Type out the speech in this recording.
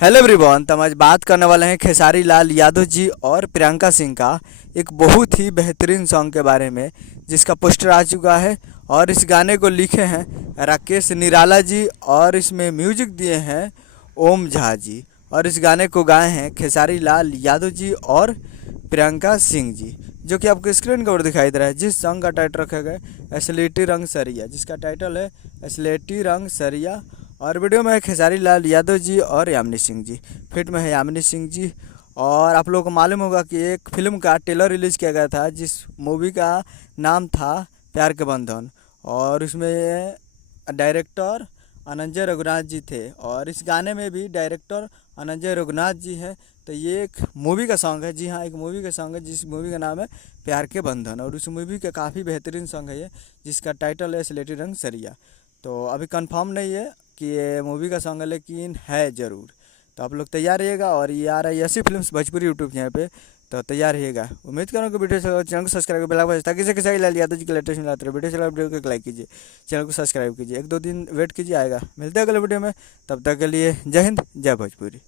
Hello everyone. तो हम आज बात करने वाले हैं खेसारी लाल यादव जी और प्रियंका सिंह का एक बहुत ही बेहतरीन सॉन्ग के बारे में, जिसका पोस्टर आ चुका है। और इस गाने को लिखे हैं राकेश निराला जी और इसमें म्यूजिक दिए हैं ओम झा जी। और इस गाने को गाए हैं खेसारी लाल यादव जी और प्रियंका सिंह जी, जो कि आपको स्क्रीन के ऊपर दिखाई दे रहा है। जिस सॉन्ग का टाइटल रखा गया है एस्लेटी रंग सरिया, जिसका टाइटल है एस्लेटी रंग सरिया। और वीडियो में है खेसारी लाल यादव जी और यामिनी सिंह जी, फिट में है यामिनी सिंह जी। और आप लोगों को मालूम होगा कि एक फिल्म का ट्रेलर रिलीज़ किया गया था, जिस मूवी का नाम था प्यार के बंधन। और उसमें डायरेक्टर अनंजय रघुनाथ जी थे और इस गाने में भी डायरेक्टर अनंजय रघुनाथ जी हैं। तो ये एक मूवी का सॉन्ग है, जी हाँ, एक मूवी का सॉन्ग है जिस मूवी का नाम है प्यार के बंधन। और उस मूवी का काफ़ी बेहतरीन सॉन्ग है ये, जिसका टाइटल है स्लेटी रंग सरिया। तो अभी कंफर्म नहीं है कि ये मूवी का सॉन्ग है, लेकिन है ज़रूर। तो आप लोग तैयार रहिएगा। और ये आ रहा है ऐसी फिल्म्स भोजपुरी यूट्यूब चैनल पे, तो तैयार रहिएगा। उम्मीद करूँ कि वीडियो चैनल को सब्सक्राइब बेल आइकन ताकि से खेसारी लाल यादव जी के लेटेस्ट मिलाते रहे। वीडियो चला वीडियो को लाइक कीजिए, चैनल को सब्सक्राइब कीजिए। एक दो दिन वेट कीजिए, आएगा। मिलते हैं अगले वीडियो में, तब तक के लिए जय हिंद जय भोजपुरी।